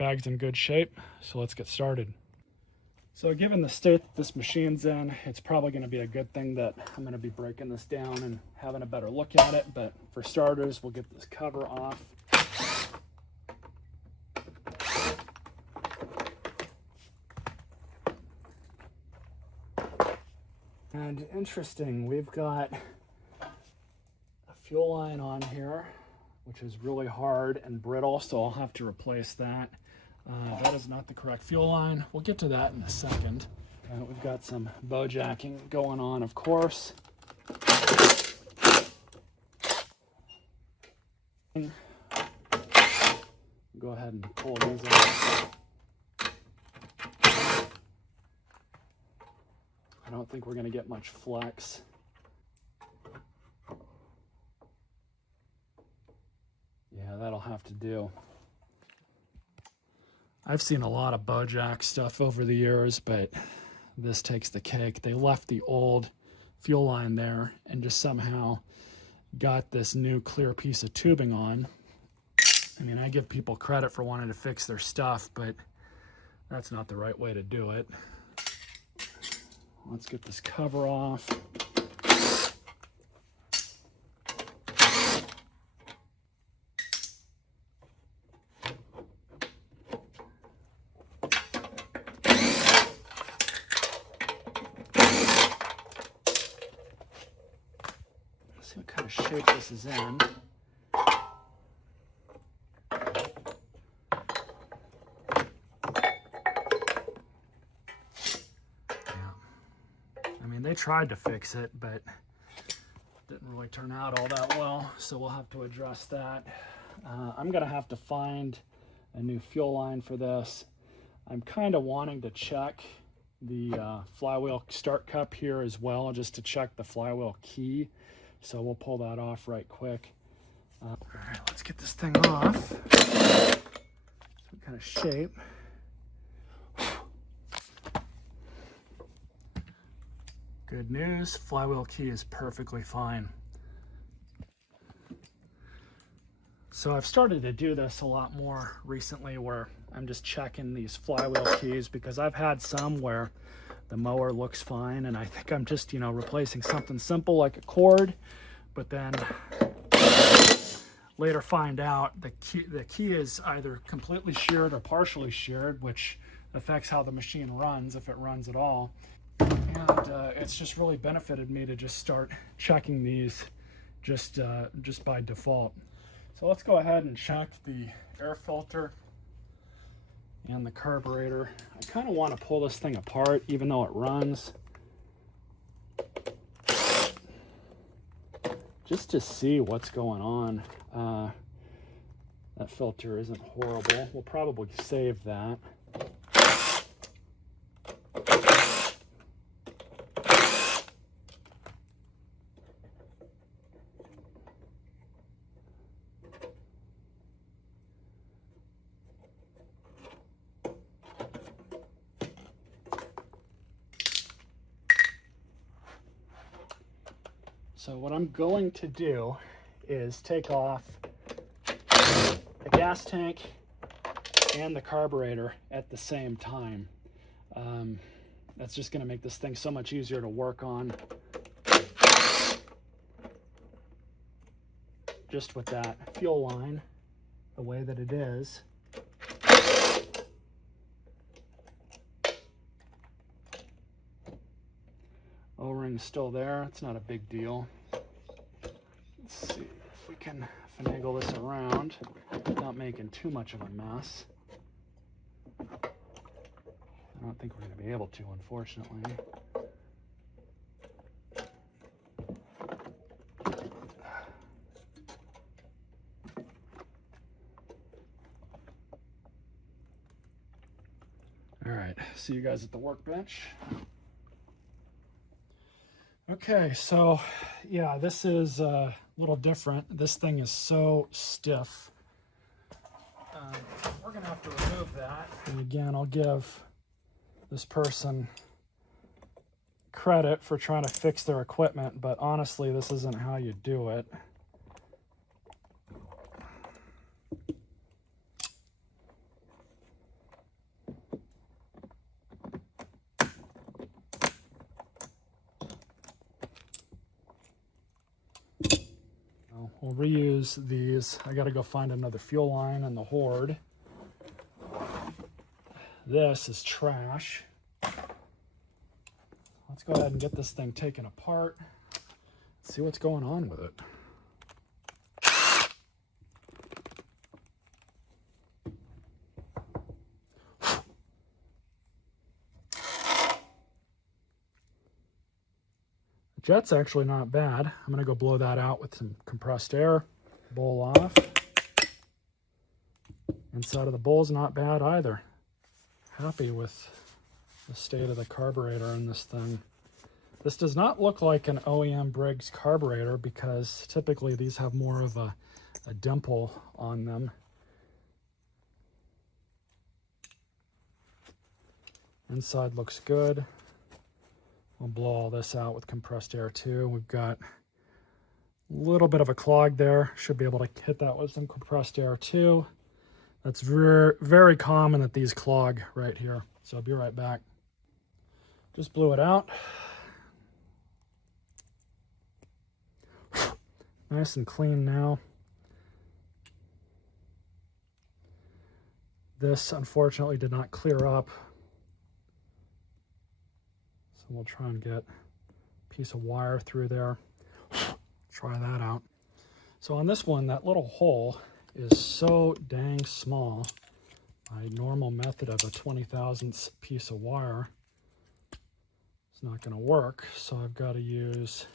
bag's in good shape, so let's get started. So given the state that this machine's in, it's probably going to be a good thing that I'm going to be breaking this down and having a better look at it. But for starters, we'll get this cover off. And interesting, we've got a fuel line on here, which is really hard and brittle, so I'll have to replace that. That is not the correct fuel line. We'll get to that in a second. We've got some bow jacking going on, of course. Go ahead and pull these out. I don't think we're going to get much flex. Yeah, that'll have to do. I've seen a lot of bow jack stuff over the years, but this takes the cake. They left the old fuel line there and just somehow got this new clear piece of tubing on. I mean, I give people credit for wanting to fix their stuff, but that's not the right way to do it. Let's get this cover off. See what kind of shape this is in. They tried to fix it, but didn't really turn out all that well, so we'll have to address that. I'm gonna have to find a new fuel line for this. I'm kind of wanting to check the flywheel start cup here as well, just to check the flywheel key, so we'll pull that off right quick. All right, let's get this thing off. Some kind of shape. Good news, flywheel key is perfectly fine. So I've started to do this a lot more recently, where I'm just checking these flywheel keys, because I've had some where the mower looks fine and I think I'm just, replacing something simple like a cord, but then later find out the key is either completely sheared or partially sheared, which affects how the machine runs, if it runs at all. And it's just really benefited me to just start checking these just by default. So let's go ahead and check the air filter and the carburetor. I kind of want to pull this thing apart even though it runs, just to see what's going on. That filter isn't horrible. We'll probably save that. So what I'm going to do is take off the gas tank and the carburetor at the same time. That's just going to make this thing so much easier to work on. Just with that fuel line the way that it is. O-ring's still there. It's not a big deal. Let's see if we can finagle this around without making too much of a mess. I don't think we're going to be able to, unfortunately. All right, see you guys at the workbench. Okay, so yeah, this is a little different. This thing is so stiff. We're gonna have to remove that. And again, I'll give this person credit for trying to fix their equipment, but honestly, this isn't how you do it. we'll reuse these. I got to go find another fuel line in the Horde. This is trash. Let's go ahead and get this thing taken apart. See what's going on with it. The jet's actually not bad. I'm going to go blow that out with some compressed air. Bowl off. Inside of the bowl's not bad either. Happy with the state of the carburetor in this thing. This does not look like an OEM Briggs carburetor because typically these have more of a dimple on them. Inside looks good. We'll blow all this out with compressed air too. We've got a little bit of a clog there. Should be able to hit that with some compressed air too. That's very, very common that these clog right here. So I'll be right back. Just blew it out. Nice and clean now. This unfortunately did not clear up. So we'll try and get a piece of wire through there. Try that out. So on this one, that little hole is so dang small. My normal method of a 20,000th piece of wire is not going to work. So I've got to use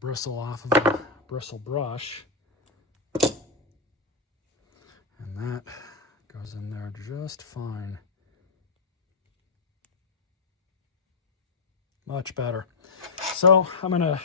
bristle off of a bristle brush, and that goes in there just fine. Much better. So I'm gonna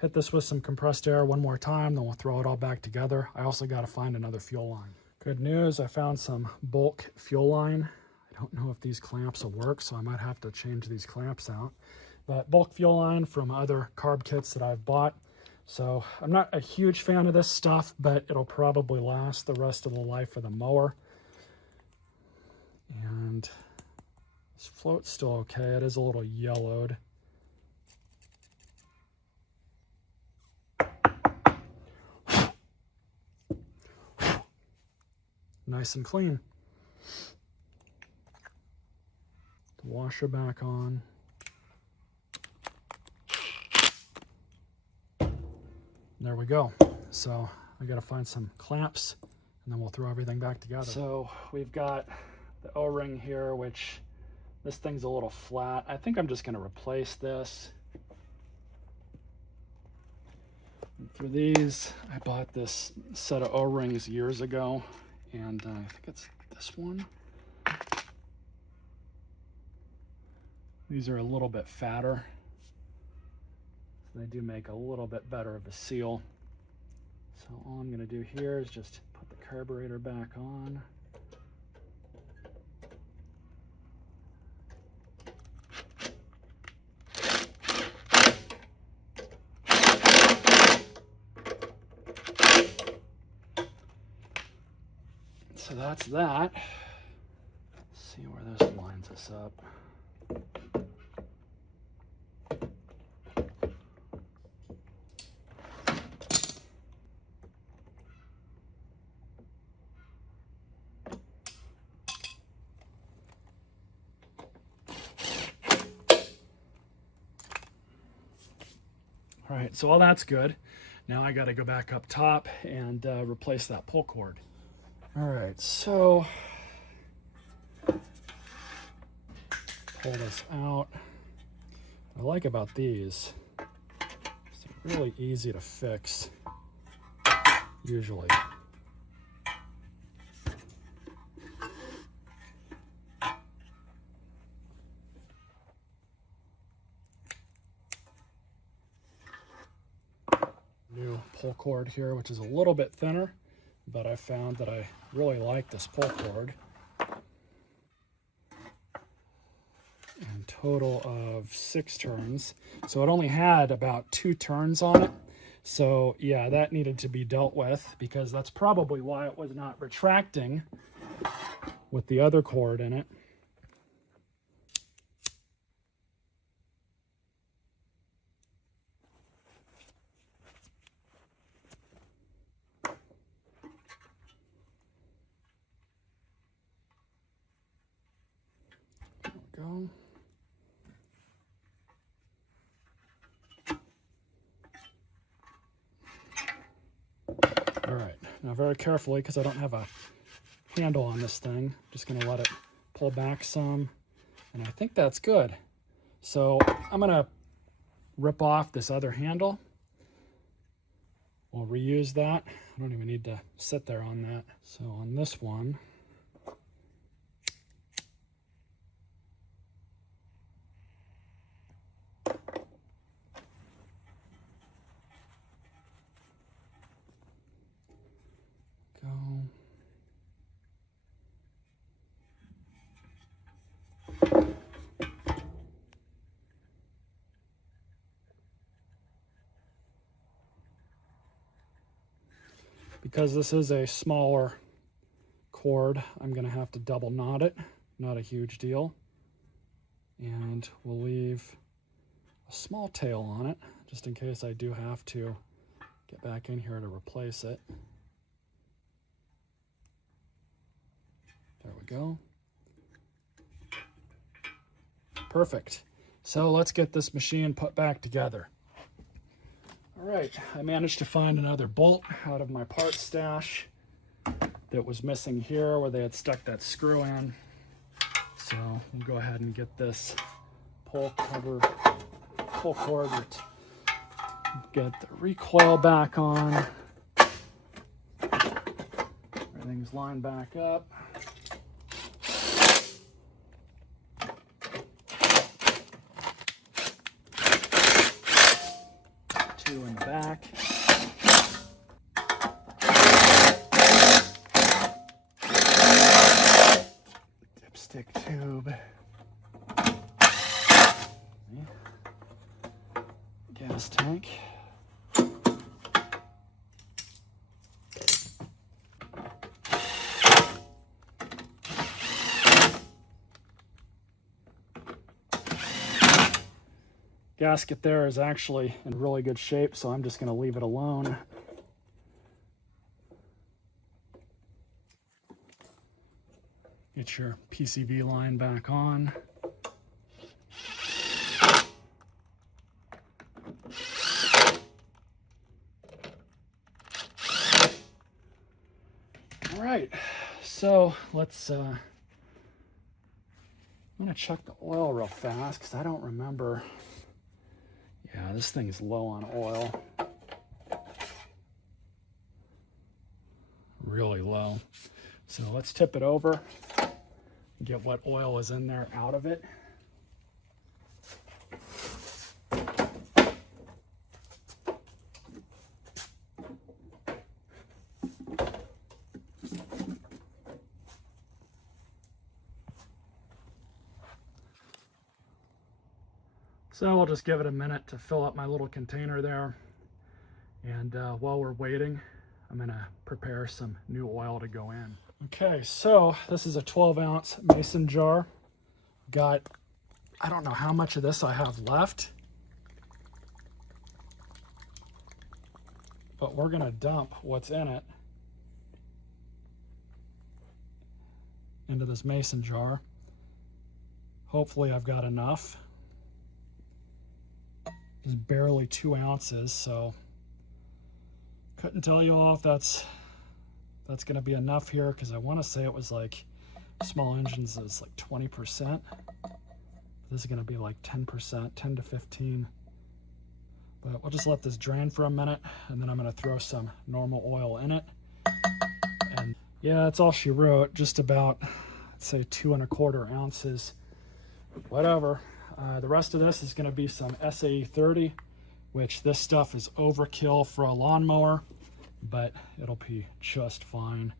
hit this with some compressed air one more time, then we'll throw it all back together. I also got to find another fuel line. Good news, I found some bulk fuel line. I don't know if these clamps will work, so I might have to change these clamps out. But bulk fuel line from other carb kits that I've bought. So I'm not a huge fan of this stuff, but it'll probably last the rest of the life of the mower. And this float's still okay. It is a little yellowed. Nice and clean. The washer back on. There we go. So I got to find some clamps and then we'll throw everything back together. So we've got the O-ring here, which this thing's a little flat. I think I'm just going to replace this. And for these, I bought this set of O-rings years ago, and I think it's this one. These are a little bit fatter. They do make a little bit better of a seal. So all I'm going to do here is just put the carburetor back on. So that's that. Let's see where this lines us up. All right, so all that's good. Now I got to go back up top and replace that pull cord. All right, so pull this out. What I like about these is they're really easy to fix, usually. New pull cord here, which is a little bit thinner, but I found that I really like this pull cord. And total of 6 turns. So it only had about 2 turns on it. So yeah, that needed to be dealt with because that's probably why it was not retracting with the other cord in it. go. All right, now very carefully, because I don't have a handle on this thing, just going to let it pull back some, and I think that's good. So I'm going to rip off this other handle. We'll reuse that. I don't even need to sit there on that. So on this one, go. Because this is a smaller cord, I'm going to have to double knot it. Not a huge deal. And we'll leave a small tail on it, just in case I do have to get back in here to replace it. There we go. Perfect. So let's get this machine put back together. All right, I managed to find another bolt out of my parts stash that was missing here where they had stuck that screw in. So we'll go ahead and get this pull cord, get the recoil back on. Everything's lined back up. Two in the back. Dipstick tube. Gas tank. Gasket there is actually in really good shape, so I'm just going to leave it alone. Get your PCV line back on. All right, so let's, I'm going to check the oil real fast because I don't remember. Yeah, this thing's low on oil. Really low. So let's tip it over, get what oil is in there out of it. So I'll just give it a minute to fill up my little container there. And while we're waiting, I'm going to prepare some new oil to go in. Okay, so this is a 12-ounce mason jar. Got, I don't know how much of this I have left, but we're going to dump what's in it into this mason jar. Hopefully I've got enough. Just barely 2 ounces, so couldn't tell you all if that's going to be enough here, because I want to say it was like small engines is like 20%. This is going to be like 10%, 10 to 15. But we'll just let this drain for a minute, and then I'm going to throw some normal oil in it. And yeah, that's all she wrote, just about, I'd say 2 1/4 ounces, whatever. The rest of this is going to be some SAE 30, which this stuff is overkill for a lawnmower, but it'll be just fine.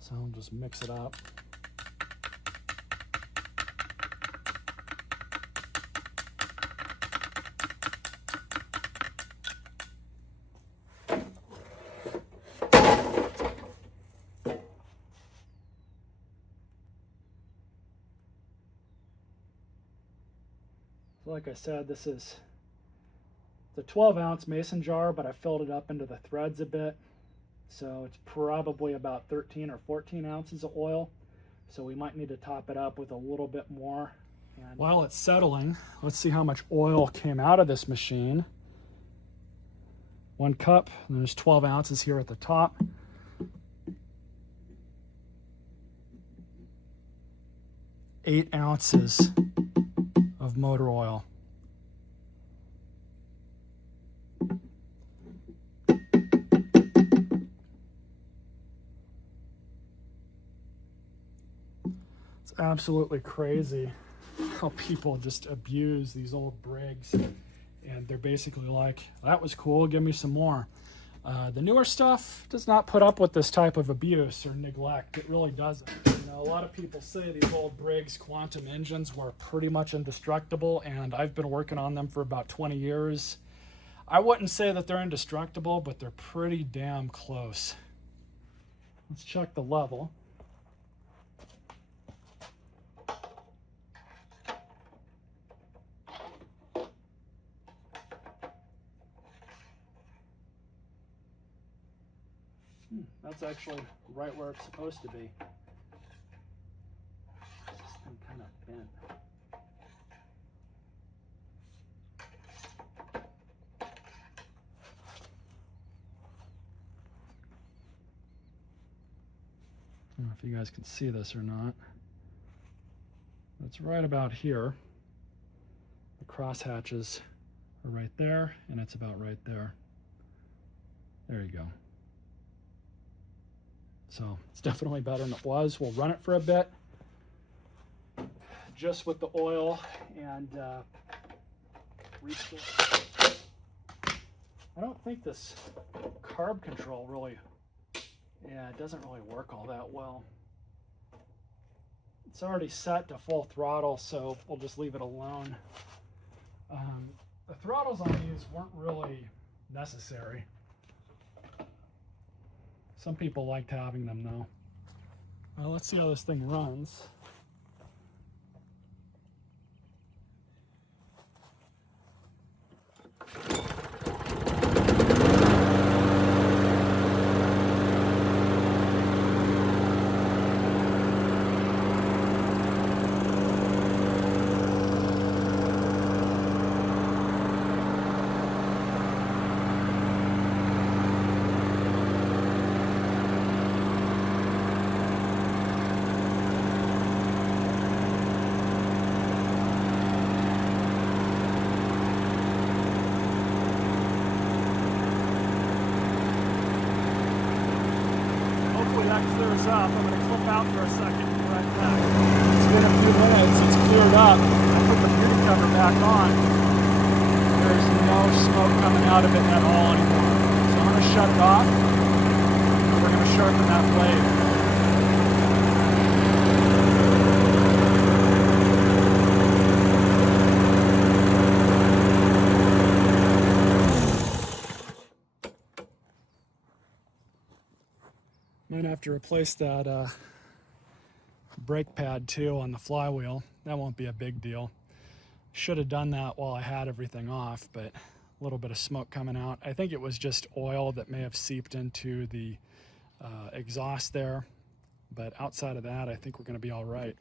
So I'll just mix it up. Like I said, this is It's a 12-ounce mason jar, but I filled it up into the threads a bit. So it's probably about 13 or 14 ounces of oil. So we might need to top it up with a little bit more. And while it's settling, let's see how much oil came out of this machine. 1 cup, and there's 12 ounces here at the top. Eight ounces of motor oil. It's absolutely crazy how people just abuse these old Briggs, and they're basically like, that was cool, give me some more. The newer stuff does not put up with this type of abuse or neglect. It really doesn't. You know, a lot of people say these old Briggs Quantum engines were pretty much indestructible, and I've been working on them for about 20 years. I wouldn't say that they're indestructible, but they're pretty damn close. Let's check the level. That's actually right where it's supposed to be. This thing kind of bent. I don't know if you guys can see this or not. It's right about here. The cross hatches are right there, and it's about right there. There you go. So it's definitely better than it was. We'll run it for a bit, just with the oil and restore. I don't think this carb control really, it doesn't really work all that well. It's already set to full throttle, so we'll just leave it alone. The throttles on these weren't really necessary. Some people liked having them though. Well, let's see how this thing runs. That clears up. I'm going to clip out for a second and be right back. It's been a few minutes. It's cleared up. I put the beauty cover back on. There's no smoke coming out of it at all anymore. So I'm going to shut it off, and we're going to sharpen that blade. Might have to replace that brake pad too on the flywheel. That won't be a big deal. Should have done that while I had everything off, but a little bit of smoke coming out. I think it was just oil that may have seeped into the exhaust there, but outside of that, I think we're going to be all right.